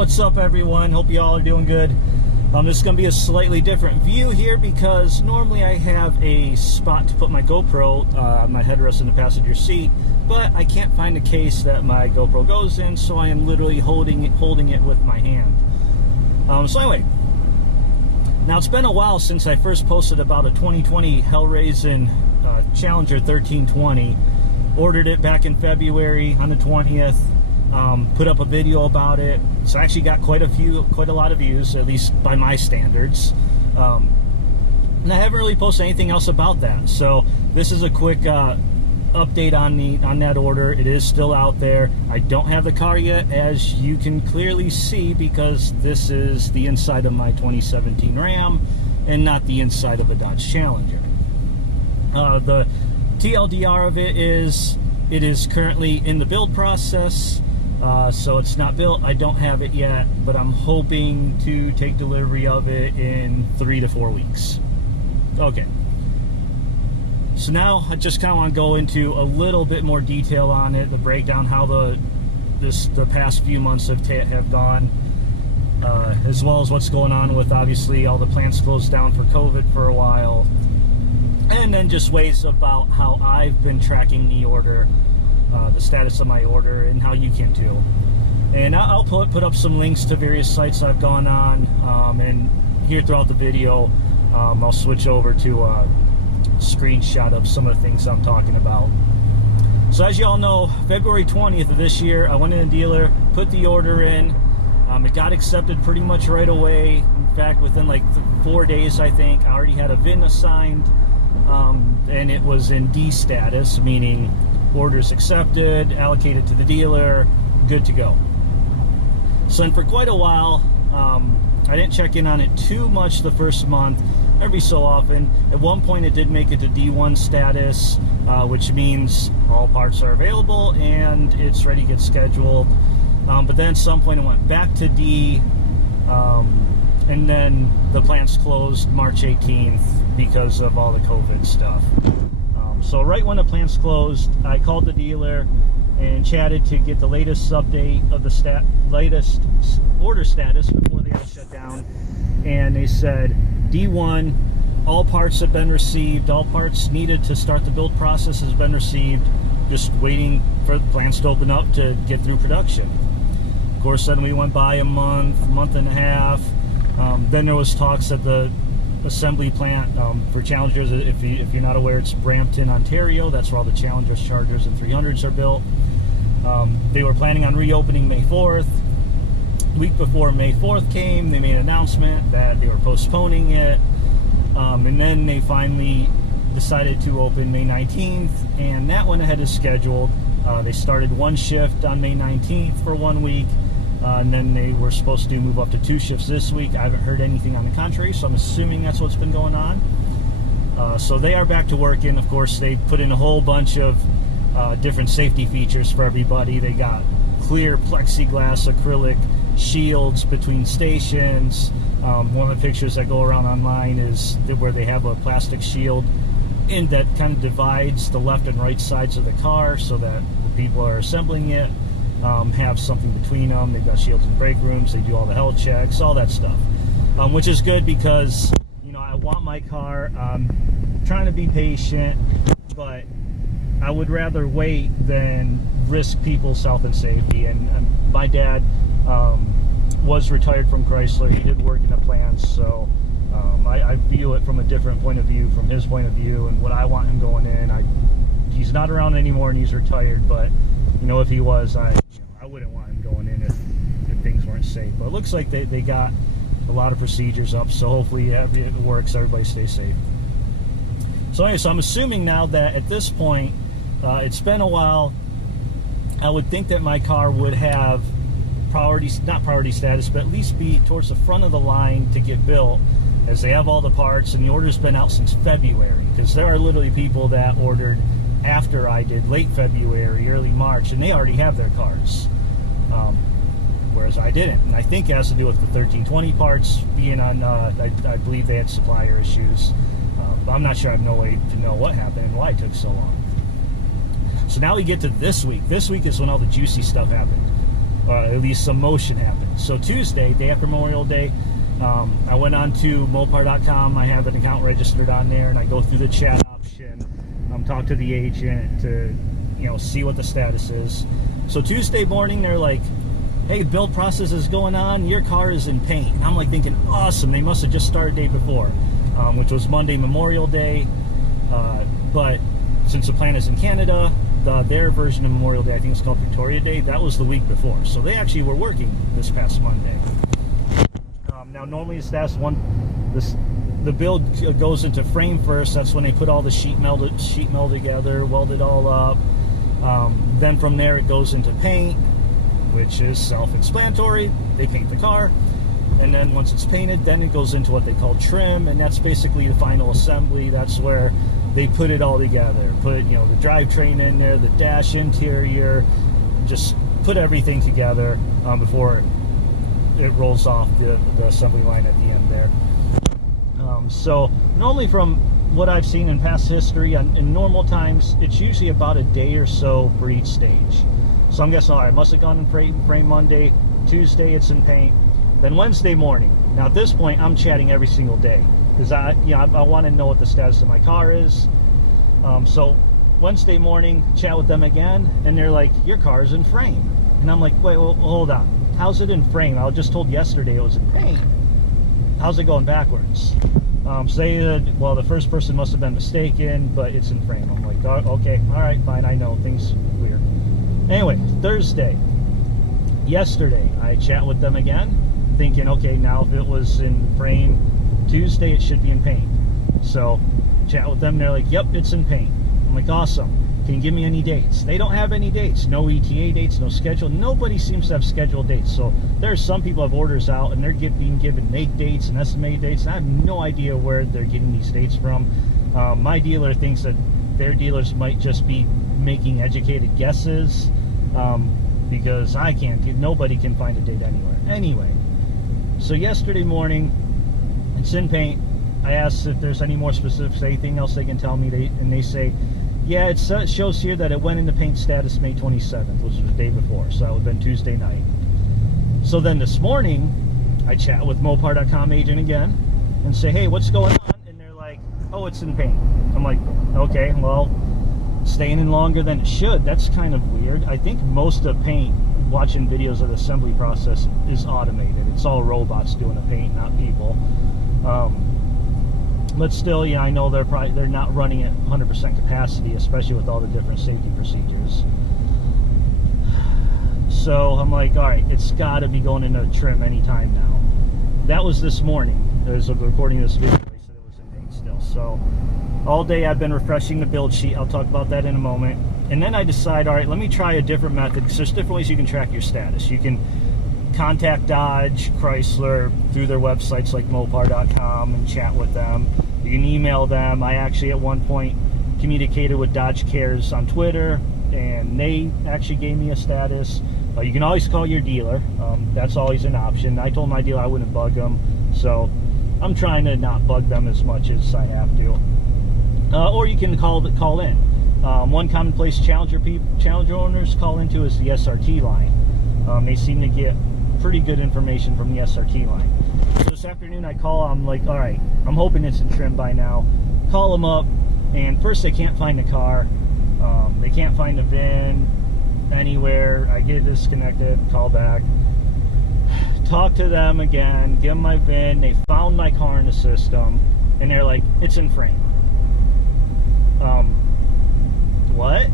What's up, everyone? Hope you all are doing good. This is going to be a slightly different view here because normally I have a spot to put my GoPro, my headrest in the passenger seat, but I can't find a case that my GoPro goes in, so I am literally holding it with my hand. So anyway, now it's been a while since I first posted about a 2020 Hellraisin Challenger 1320. Ordered it back in February on the 20th. Put up a video about it. So I actually got quite a lot of views, at least by my standards. And I haven't really posted anything else about that. So this is a quick update on that order. It is still out there. I don't have the car yet, as you can clearly see, because this is the inside of my 2017 Ram and not the inside of a Dodge Challenger. The TLDR of it is currently in the build process. So it's not built. I don't have it yet, but I'm hoping to take delivery of it in 3 to 4 weeks. Okay. So now I just kind of want to go into a little bit more detail on it, the breakdown, how the past few months have gone, as well as what's going on with, obviously, all the plants closed down for COVID for a while, and then just ways about how I've been tracking the order, the status of my order, and how you can too. And I'll put up some links to various sites I've gone on, and here throughout the video I'll switch over to a screenshot of some of the things I'm talking about. So as you all know, February 20th of this year, I went in a dealer, put the order in. It got accepted pretty much right away. In fact, within like 4 days, I think, I already had a VIN assigned, and it was in D status, meaning orders accepted, allocated to the dealer, good to go. So then for quite a while, I didn't check in on it too much the first month, every so often. At one point it did make it to D1 status, which means all parts are available and it's ready to get scheduled. But then at some point it went back to D, and then the plants closed March 18th because of all the COVID stuff. So right when the plants closed, I called the dealer and chatted to get the latest update of the latest order status before they all shut down. And they said D1, all parts have been received, all parts needed to start the build process has been received, just waiting for the plants to open up to get through production. Of course, then we went by a month and a half. Then there was talks that the assembly plant for Challengers, if you're not aware, it's Brampton, Ontario. That's where all the Challengers, Chargers, and 300s are built. They were planning on reopening May 4th. Week before May 4th came, they made an announcement that they were postponing it, and then they finally decided to open May 19th, and that went ahead as scheduled. They started one shift on May 19th for 1 week, and then they were supposed to move up to 2 shifts this week. I haven't heard anything on the contrary, so I'm assuming that's what's been going on. So they are back to working. Of course, they put in a whole bunch of different safety features for everybody. They got clear plexiglass acrylic shields between stations. One of the pictures that go around online is where they have a plastic shield that kind of divides the left and right sides of the car, so that the people are assembling it have something between them. They've got shields in break rooms. They do all the health checks, all that stuff, which is good because, you know, I want my car. I'm trying to be patient, but I would rather wait than risk people's health and safety. And my dad was retired from Chrysler. He did work in the plants, so I view it from a different point of view, from his point of view, and what I want him going in. He's not around anymore and he's retired, but you know, if he was, I wouldn't want him going in if things weren't safe. But it looks like they got a lot of procedures up, so hopefully it works, everybody stays safe. So anyway, so I'm assuming now that at this point, it's been a while, I would think that my car would have not priority status, but at least be towards the front of the line to get built, as they have all the parts, and the order's been out since February, because there are literally people that ordered after I did, late February, early March, and they already have their cars, whereas I didn't. And I think it has to do with the 1320 parts being on, I believe they had supplier issues, but I'm not sure. I have no way to know what happened and why it took so long. So now we get to this week. This week is when all the juicy stuff happened. at least some motion happened. So Tuesday, day after Memorial Day, I went on to Mopar.com. I have an account registered on there, and I go through the chat option, talk to the agent to, see what the status is. So Tuesday morning, they're like, hey, build process is going on, your car is in paint. And I'm like thinking, awesome, they must have just started the day before, which was Monday, Memorial Day. But since the plant is in Canada, their version of Memorial Day, I think it's called Victoria Day, that was the week before. So they actually were working this past Monday. Now normally the status the build goes into frame first. That's when they put all the sheet metal together, weld it all up. Then from there it goes into paint, which is self-explanatory. They paint the car, and then once it's painted, then it goes into what they call trim, and that's basically the final assembly. That's where they put it all together. Put the drivetrain in there, the dash interior, just put everything together before it rolls off the assembly line at the end there. So normally, from what I've seen in past history, in normal times, it's usually about a day or so for each stage. So I'm guessing, all right, I must have gone in frame Monday, Tuesday it's in paint, then Wednesday morning. Now at this point, I'm chatting every single day because I want to know what the status of my car is. So Wednesday morning, chat with them again, and they're like, your car's in frame. And I'm like, wait, well, hold on. How's it in frame? I was just told yesterday it was in paint. How's it going backwards? Say that, well, the first person must have been mistaken, but it's in frame. I'm like, oh, okay, all right, fine, I know, things weird. Anyway, Thursday. Yesterday, I chat with them again, thinking, okay, now if it was in frame Tuesday, it should be in paint. So, chat with them, they're like, yep, it's in paint. I'm like, awesome. Can you give me any dates? They don't have any dates. No ETA dates, no schedule. Nobody seems to have scheduled dates. So there's some people have orders out and they're being given make dates and estimated dates. And I have no idea where they're getting these dates from. My dealer thinks that their dealers might just be making educated guesses because nobody can find a date anywhere. Anyway, so yesterday morning, it's in paint. I asked if there's any more specifics, anything else they can tell me, and they say, yeah, it shows here that it went into paint status May 27th, which was the day before, so that would have been Tuesday night. So then this morning, I chat with Mopar.com agent again and say, hey, what's going on? And they're like, oh, it's in paint. I'm like, okay, well, staying in longer than it should. That's kind of weird. I think most of paint, watching videos of the assembly process, is automated. It's all robots doing the paint, not people. But still, I know they're not running at 100% capacity, especially with all the different safety procedures. So I'm like, all right, it's got to be going into trim anytime now. That was this morning. As of recording this video, they said it was in paint still. So all day I've been refreshing the build sheet. I'll talk about that in a moment. And then I decide, all right, let me try a different method, because there's different ways you can track your status. You can contact Dodge, Chrysler through their websites like Mopar.com and chat with them. You can email them. I actually at one point communicated with Dodge Cares on Twitter, and they actually gave me a status. You can always call your dealer. That's always an option. I told my dealer I wouldn't bug them, so I'm trying to not bug them as much as I have to. Or you can call in. One commonplace Challenger owners call into is the SRT line. They seem to get pretty good information from the SRT line. So this afternoon I call, I'm like, all right, I'm hoping it's in trim by now. Call them up, and first they can't find the car. They can't find the VIN anywhere. I get disconnected, call back. Talk to them again, give them my VIN. They found my car in the system, and they're like, it's in frame. What?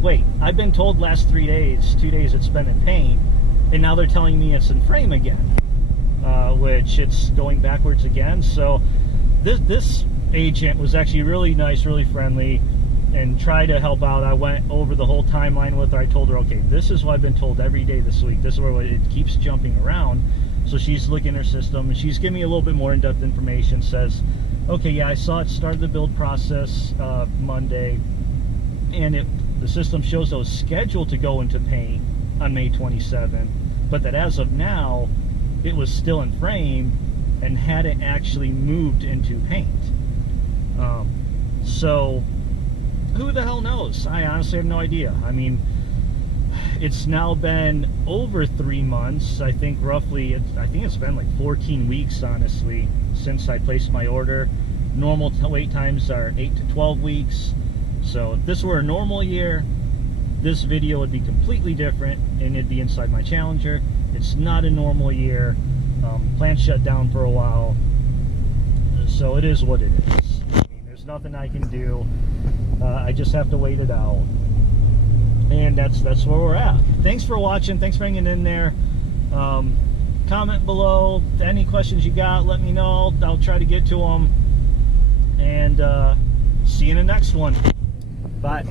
Wait, I've been told last 2 days it's been in paint, and now they're telling me it's in frame again, which it's going backwards again. So this agent was actually really nice, really friendly, and tried to help out. I went over the whole timeline with her. I told her, okay, this is what I've been told every day this week. This is where it keeps jumping around. So she's looking at her system, and she's giving me a little bit more in-depth information. Says, okay, yeah, I saw it started the build process Monday, and the system shows that it was scheduled to go into paint on May 27th, but that as of now, it was still in frame and hadn't actually moved into paint. So who the hell knows? I honestly have no idea. I mean, it's now been over 3 months. I think roughly, I think it's been like 14 weeks, honestly, since I placed my order. Normal wait times are 8 to 12 weeks. So if this were a normal year, this video would be completely different and it'd be inside my Challenger. It's not a normal year. Plant shut down for a while. So it is what it is. I mean, there's nothing I can do. I just have to wait it out. And that's where we're at. Thanks for watching. Thanks for hanging in there. Comment below any questions you got. Let me know. I'll try to get to them. And see you in the next one. Bye.